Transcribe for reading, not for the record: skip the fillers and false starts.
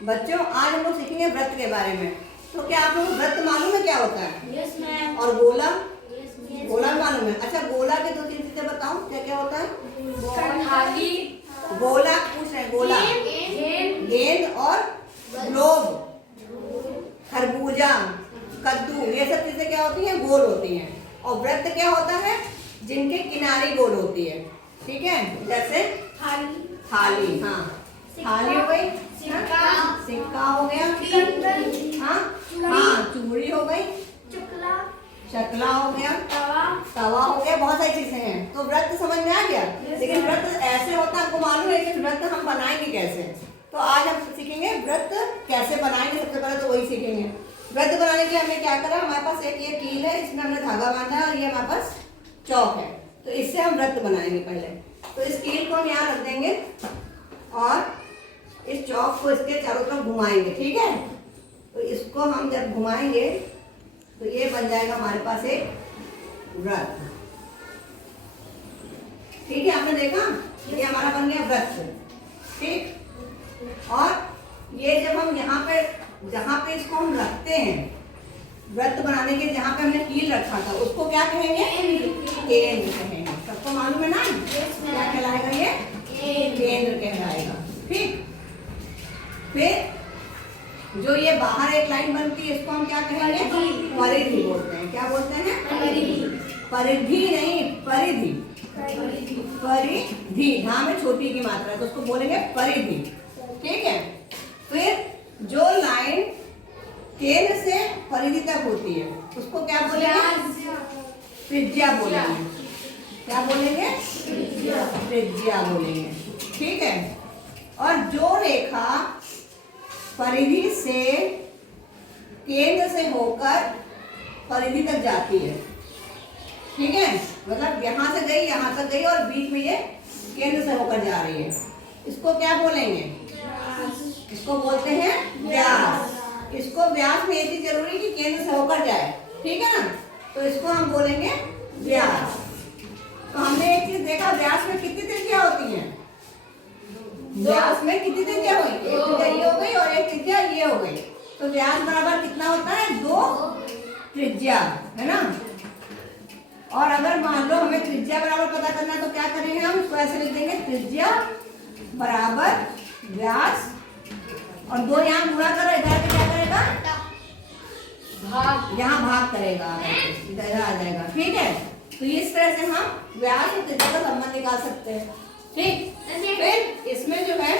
बच्चों आज हम लोग सीखेंगे व्रत के बारे में। तो क्या आप लोगों को व्रत मालूम है क्या होता है? Yes ma'am. और गोला? यस गोला मालूम है। अच्छा, गोला के दो तीन चीजें बताओ क्या क्या होता है? थाली, गोला पूछ रहे हैं, गोला गेंद और ग्लोब, खरबूजा, कद्दू, ये सब चीजें क्या होती हैं? गोल होती हैं। और व्रत क्या होता है? जिनके किनारे गोल होती है। ठीक है, जैसे थाली, हाँ थाली हो गई, सिक्का हो गया, हाँ चूड़ी हो गई, चकला हो गया, तवा हो गया, बहुत सारी चीजें हैं। तो व्रत समझ में आ गया। लेकिन व्रत ऐसे होता है, आपको मालूम है, लेकिन व्रत हम बनाएंगे कैसे? तो आज हम सीखेंगे व्रत कैसे बनाएंगे। सबसे पहले तो वही सीखेंगे। व्रत बनाने के लिए हमने क्या करा, हमारे पास एक ये कील है, इसमें हमने धागा बांधा है, और ये हमारे पास चौक है। तो इससे हम व्रत बनाएंगे पहले। तो इस कील को हम यहाँ रख देंगे और इस चौक को इसके चारों तरफ घुमाएंगे। ठीक है, तो इसको हम जब घुमाएंगे तो ये बन जाएगा हमारे पास एक व्रत। ठीक है, आपने देखा ये हमारा बन गया व्रत। ठीक, और ये जब हम यहाँ पे जहाँ पे इसको हम रखते हैं, व्रत बनाने के जहाँ पे हमने कील रखा था, उसको क्या कहेंगे? केंद्र कहेंगे। सबको मालूम है ना? क्या कहलाएगा ये? केंद्र कहलाएगा। ठीक, फिर जो ये बाहर एक लाइन बनती है, इसको हम क्या कहेंगे? परिधि बोलते हैं। क्या बोलते हैं? परिधि नहीं, परिधि। परिधि, हाँ में छोटी की मात्रा है, तो उसको बोलेंगे परिधि। ठीक है, फिर जो लाइन केंद्र से परिधि तक होती है, उसको क्या बोलेंगे? त्रिज्या बोलेंगे। क्या बोलेंगे? त्रिज्या बोलेंगे। ठीक है, और जो रेखा परिधि से केंद्र से होकर परिधि तक जाती है, ठीक है, मतलब यहाँ से गई, यहाँ तक गई, और बीच में ये केंद्र से होकर जा रही है, इसको क्या बोलेंगे? इसको बोलते हैं व्यास। इसको व्यास में ये चीज जरूरी है कि केंद्र से होकर जाए। ठीक है ना, तो इसको हम बोलेंगे व्यास। तो हमने एक चीज देखा, व्यास में कितनी त्रिज्या होती है? व्यास में कितनी त्रिज्या हुई? एक त्रिज्या ये हो गई और एक त्रिज्या ये हो गई। तो व्यास बराबर कितना होता है? 2 त्रिज्या, है ना। और अगर मान लो हमें त्रिज्या बराबर पता करना है तो क्या करेंगे? हम इसको ऐसे लिख देंगे, त्रिज्या बराबर व्यास, और 2 यहाँ गुणा करो, इधर पे क्या करेगा? भाग, यहाँ भाग करेगा, इधर आ जाएगा। ठीक है, तो इस तरह से हम व्यास और त्रिज्या का संबंध निकाल सकते हैं। ठीक, फिर इसमें जो है